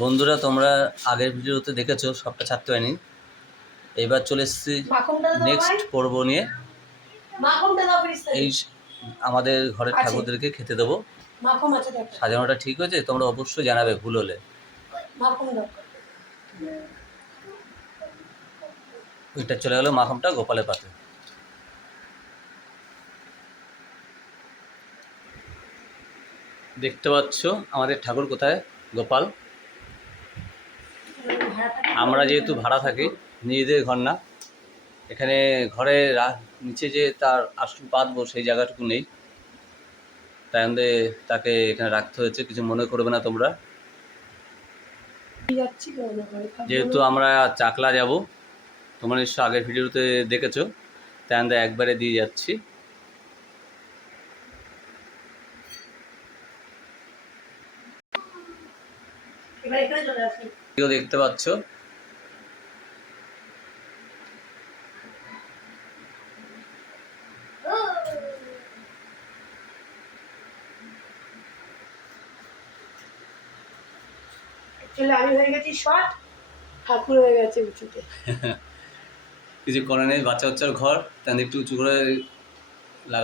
বন্ধুরা তোমরা আগের ভিডিওতে দেখেছ সবটা ছাড়তে হয়নি এবার চলে এসেছি নেক্সট পর্ব নিয়ে। এই আমাদের ঘরের ঠাকুরদেরকে খেতে দেবো। সাজানোটা ঠিক হয়েছে? তোমরা অবশ্যই জানাবে ভুল হলে। ওইটা চলে গেলো মাখনটা গোপালের পাতে। দেখতে পাচ্ছ আমাদের ঠাকুর কোথায়? গোপাল। আমরা যেহেতু ভাড়া থাকি, নিজেদের ঘর না। এখানে ঘরে নিচে যে তার আসল পাতবো সেই জায়গাটুকু নেই। তাই আমাদের তাকে এখানে রাখতে হয়েছে, কিছু মনে করবে না তোমরা। যেহেতু আমরা চাকলা যাব, তোমরা নিশ্চয় আগের ভিডিওতে দেখেছ, তাই আমরা একবারে দিয়ে যাচ্ছি। এবার এখানে চলে আসি। কেউ দেখতে পাচ্ছ। চলে আমি হয়ে গেছি শর্ট ঠাকুর হয়ে গেছে উঁচুতে। কিছু করে নেই বাচ্চা বাচ্চার ঘর তাদের একটু উঁচু করে লাগা